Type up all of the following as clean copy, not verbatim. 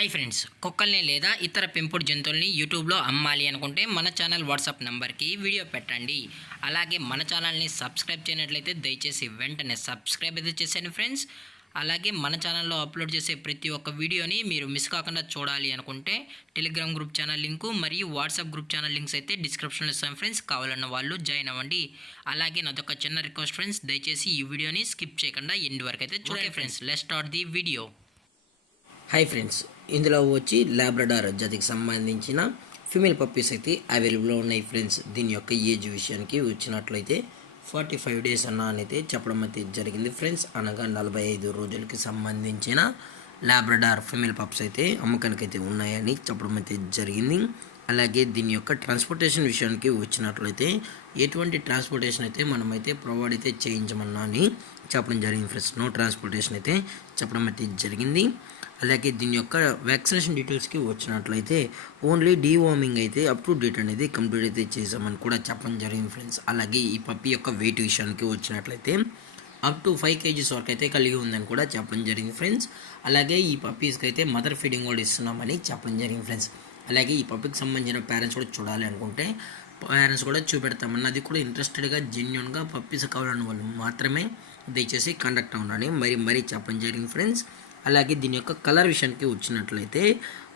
Hi friends, కుక్కల్ని లేదా ఇతర పెంపుడు జంతువుల్ని యూట్యూబ్లో అమ్మాలి అనుకుంటే మన ఛానల్ వాట్సాప్ నెంబర్కి వీడియో పెట్టండి. అలాగే మన ఛానల్ని సబ్స్క్రైబ్ చేయనట్లయితే దయచేసి వెంటనే సబ్స్క్రైబ్ అయితే చేసేయండి ఫ్రెండ్స్. అలాగే మన ఛానల్లో అప్లోడ్ చేసే ప్రతి ఒక్క వీడియోని మీరు మిస్ కాకుండా చూడాలి అనుకుంటే టెలిగ్రామ్ గ్రూప్ ఛానల్ లింకు మరియు వాట్సాప్ గ్రూప్ ఛానల్ లింక్స్ అయితే డిస్క్రిప్షన్లో ఇస్తాం ఫ్రెండ్స్. కావాలన్న వాళ్ళు జాయిన్ అవ్వండి. అలాగే నాదొక చిన్న రిక్వెస్ట్ ఫ్రెండ్స్, దయచేసి ఈ వీడియోని స్కిప్ చేయకుండా ఎండ్ వరకు అయితే చూడండి friends. Let's start the video. Hi friends, ఇందులో వచ్చి లాబ్రడార్ జాతికి సంబంధించిన ఫీమేల్ పప్పీస్ అయితే అవైలబుల్లో ఉన్నాయి ఫ్రెండ్స్. దీని యొక్క ఏజ్ విషయానికి వచ్చినట్లయితే 45 డేస్ అయితే చెప్పడం అయితే జరిగింది ఫ్రెండ్స్. అనగా 45 రోజులకి సంబంధించిన లాబ్రడార్ ఫీమేల్ పప్స్ అయితే అమ్మకానికి అయితే ఉన్నాయని చెప్పడం అయితే జరిగింది. అలాగే దీని యొక్క ట్రాన్స్పోర్టేషన్ విషయానికి వచ్చినట్లయితే ఎటువంటి ట్రాన్స్పోర్టేషన్ అయితే మనమైతే ప్రొవైడ్ అయితే చేయించమన్నా అని చెప్పడం జరిగింది ఫ్రెండ్స్. నో ట్రాన్స్పోర్టేషన్ అయితే చెప్పడం అయితే జరిగింది. అలాగే దీని యొక్క వ్యాక్సినేషన్ డీటెయిల్స్కి వచ్చినట్లయితే ఓన్లీ డీవార్మింగ్ అయితే అప్ టు డేట్ అనేది కంప్లీట్ అయితే చేసామని కూడా చెప్పడం జరిగింది ఫ్రెండ్స్. అలాగే ఈ పప్పి యొక్క వెయిట్ విషయానికి వచ్చినట్లయితే అప్ టు 5 kgs వరకు అయితే కలిగి ఉందని కూడా చెప్పడం జరిగింది ఫ్రెండ్స్. అలాగే ఈ పప్పీస్కి అయితే మదర్ ఫీడింగ్ కూడా ఇస్తున్నామని చెప్పడం జరిగింది ఫ్రెండ్స్. అలాగే ఈ పప్పీకి సంబంధించిన పేరెంట్స్ కూడా చూడాలి అనుకుంటే పేరెంట్స్ కూడా చూపెడతామని, అది కూడా ఇంట్రెస్టెడ్గా జెన్యున్గా పప్పీస్ కావాలని వాళ్ళు మాత్రమే దయచేసి కండక్ట్ అవ్వండి మరీ చెప్పడం జరిగింది ఫ్రెండ్స్. అలాగే దీని యొక్క కలర్ విషయానికి వచ్చినట్లయితే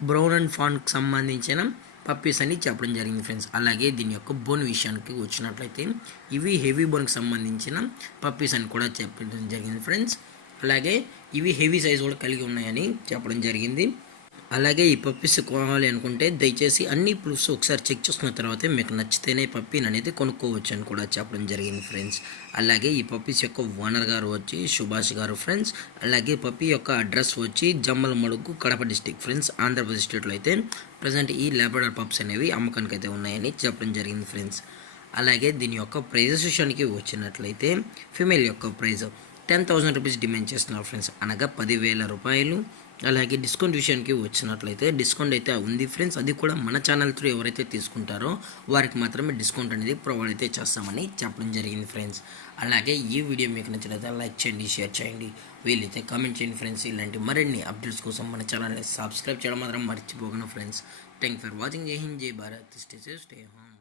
బ్రౌన్ అండ్ ఫాన్కి సంబంధించిన పప్పీస్ అని చెప్పడం జరిగింది ఫ్రెండ్స్. అలాగే దీని యొక్క బోన్ విషయానికి వచ్చినట్లయితే ఇవి హెవీ బోన్కి సంబంధించిన పప్పీస్ అని కూడా చెప్పడం జరిగింది ఫ్రెండ్స్. అలాగే ఇవి హెవీ సైజ్ కూడా కలిగి ఉన్నాయని చెప్పడం జరిగింది. అలాగే ఈ పప్పీస్ కొనాలి అనుకుంటే దయచేసి అన్ని ప్రూఫ్స్ ఒకసారి చెక్ చేసుకున్న తర్వాతే మీకు నచ్చితేనే పప్పీని అనేది కొనుక్కోవచ్చు అని కూడా చెప్పడం జరిగింది ఫ్రెండ్స్. అలాగే ఈ పప్పీస్ యొక్క ఓనర్ గారు వచ్చి సుభాష్ గారు ఫ్రెండ్స్. అలాగే పప్పీ యొక్క అడ్రస్ వచ్చి జమ్మలమడుగు, కడప డిస్టిక్ ఫ్రెండ్స్, ఆంధ్రప్రదేశ్ స్టేట్లో అయితే ప్రజెంట్ ఈ లాబ్రడార్ పప్స్ అనేవి అమ్మకానికి అయితే ఉన్నాయని చెప్పడం జరిగింది ఫ్రెండ్స్. అలాగే దీని యొక్క ప్రైజెస్ విషయానికి వచ్చినట్లయితే ఫీమేల్ యొక్క ప్రైజ్ 10,000 రూపీస్ డిమాండ్ చేస్తున్నారు ఫ్రెండ్స్, అనగా 10,000 రూపాయలు. అలాగే డిస్కౌంట్ విషయానికి వచ్చినట్లయితే డిస్కౌంట్ అయితే ఉంది ఫ్రెండ్స్. అది కూడా మన ఛానల్ త్రూ ఎవరైతే తీసుకుంటారో వారికి మాత్రమే డిస్కౌంట్ అనేది ప్రొవైడ్ అయితే చేస్తామని చెప్పడం జరిగింది ఫ్రెండ్స్. అలాగే ఈ వీడియో మీకు నచ్చినట్లయితే లైక్ చేయండి, షేర్ చేయండి, వీలైతే కామెంట్ చేయండి ఫ్రెండ్స్. ఇలాంటి మరిన్ని అప్డేట్స్ కోసం మన ఛానల్ని సబ్స్క్రైబ్ చేయడం మాత్రం మర్చిపోకండి ఫ్రెండ్స్. Thank for watching. జై హింద్, జై Bharat, stay safe, stay home.